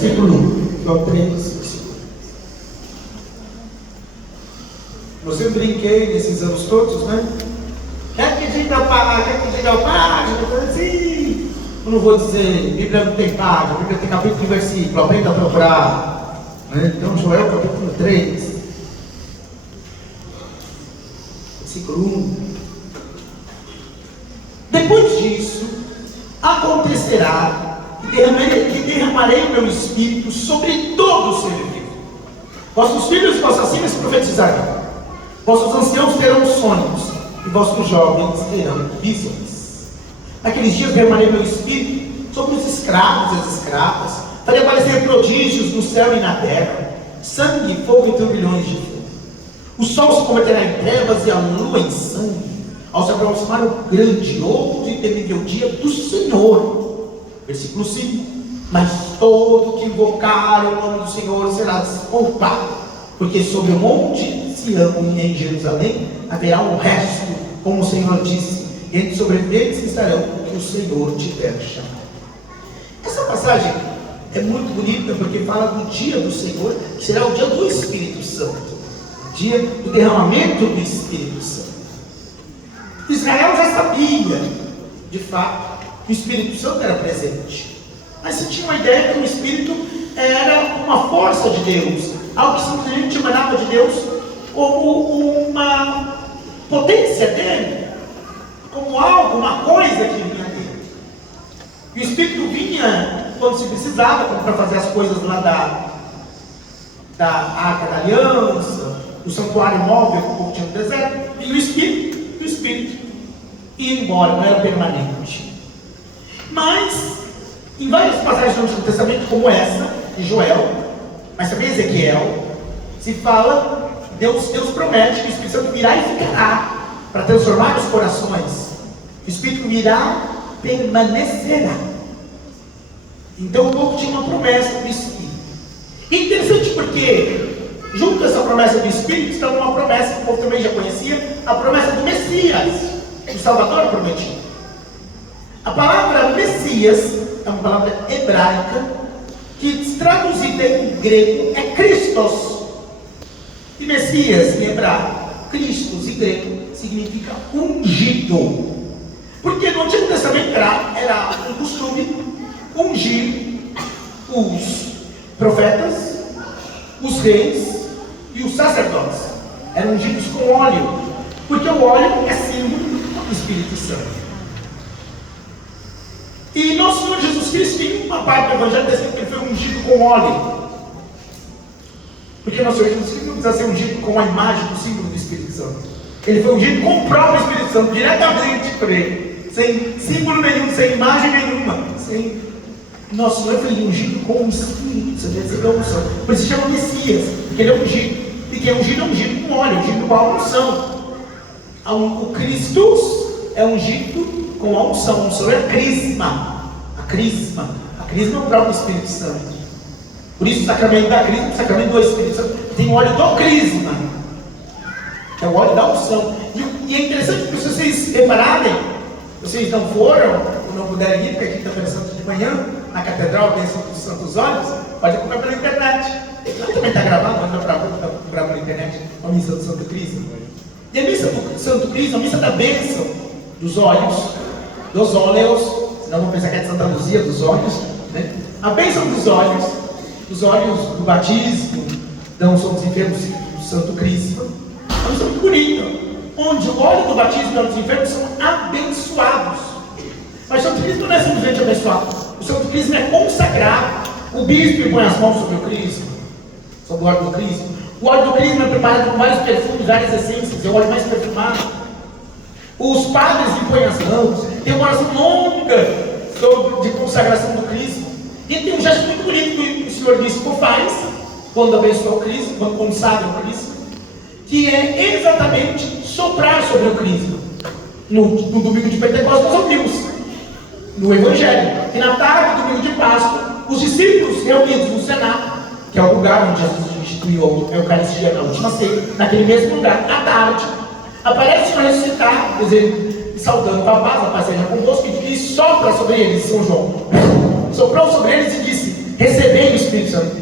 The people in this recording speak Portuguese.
Versículo 1, João 3. Eu sempre brinquei nesses anos todos, né? Quer que diga ao pai, assim. Eu não vou dizer, Bíblia não tem página, Bíblia tem capítulo e versículo, aprenda a procurar. Né? Então, Joel capítulo 3, versículo 1. Depois disso, acontecerá que derramarei o meu espírito sobre todo o ser vivo. Vossos filhos e vossas filhas profetizarão, vossos anciãos terão sonhos, e vossos jovens terão visões. Naqueles dias derramarei meu espírito sobre os escravos e as escravas, farei aparecer prodígios no céu e na terra, sangue, fogo e turbilhões de fogo. O sol se converterá em trevas e a lua em sangue, ao se aproximar o grandioso e temível dia do Senhor. Versículo 5. Mas todo que invocar o nome do Senhor será despoupado, porque sobre o monte Sião e em Jerusalém haverá um resto, como o Senhor disse, e entre os sobreviventes estarão que o Senhor tiver chamado. Essa passagem é muito bonita, porque fala do dia do Senhor, que será o dia do Espírito Santo, o dia do derramamento do Espírito Santo. Israel já sabia, de fato, que o Espírito Santo era presente, mas se tinha uma ideia que o Espírito era uma força de Deus, algo que simplesmente emanava de Deus como uma potência dele, como algo, uma coisa que vinha dele. E o Espírito vinha quando se precisava, como para fazer as coisas lá da Arca da Aliança, do santuário móvel que o povo tinha no deserto, e o Espírito ia embora, não era permanente. Mas em várias passagens do Antigo Testamento, como essa de Joel, mas também Ezequiel, se fala, Deus promete que o Espírito Santo virá e ficará para transformar os corações. O Espírito virá, permanecerá. Então o povo tinha uma promessa do Espírito. E interessante porque junto a essa promessa do Espírito está uma promessa que o povo também já conhecia, a promessa do Messias, o Salvador prometido. A palavra Messias é uma palavra hebraica que, traduzida em grego, é Christos. E Messias em hebraico, Christos em grego, significa ungido. Porque no Antigo Testamento era um costume ungir os profetas, os reis e os sacerdotes. Eram ungidos com óleo, porque o óleo é símbolo do Espírito Santo. E nosso Senhor Jesus Cristo tem uma parte do Evangelho dizendo que ele foi ungido com óleo. Porque nosso Senhor Jesus Cristo não precisa ser ungido com a imagem do símbolo do Espírito Santo. Ele foi ungido com o próprio Espírito Santo, diretamente por ele, sem símbolo nenhum, sem imagem nenhuma. Nosso Senhor foi ungido com o Espírito Santo, ele recebeu a unção. Por isso se chama Messias, porque ele é ungido. E quem é ungido com óleo, ungido com a unção. O Cristo é ungido com a unção. A unção é a crisma. A crisma é o próprio Espírito Santo. Por isso o sacramento da crisma, o sacramento do Espírito Santo, tem o óleo do crisma, é o óleo da unção. E é interessante porque, se vocês repararem, vocês não foram ou não puderem ir, porque é quinta-feira santa de manhã, na Catedral dos Santos Olhos, pode acompanhar pela internet. Lá também está gravado, anda para comprar pela internet a missa do Santo Crisma. E a missa do Santo Crisma, a missa da bênção dos olhos, dos óleos, senão vão pensar que é de Santa Luzia, dos olhos, né? A bênção dos olhos do batismo, da unção dos enfermos do Santo Crisma, é uma missa muito bonita, onde o óleo do batismo e dos enfermos são abençoados. Mas o Santo Crisma não é simplesmente abençoado, o Santo Crisma é consagrado. O bispo põe as mãos sobre o Crisma, sobre o óleo do Crisma. O óleo do Crisma é preparado com vários perfumes, várias essências, é o óleo mais perfumado. Os padres impõem as mãos, tem uma oração longa de consagração do Crisma. E tem um gesto muito bonito que o Senhor Bispo faz quando abençoa o Crisma, quando consagra o Crisma, que é exatamente soprar sobre o Crisma. No domingo de Pentecostes nós ouvimos no Evangelho, e na tarde do domingo de Páscoa, os discípulos reunidos no Cenáculo, que é o lugar onde Jesus instituiu a Eucaristia na última ceia, naquele mesmo lugar, à tarde, aparece o ressuscitado, dizendo, saudando a paz seja convosco, e sopra sobre eles, São João. Soprou sobre eles e disse: recebei o Espírito Espírito Santo.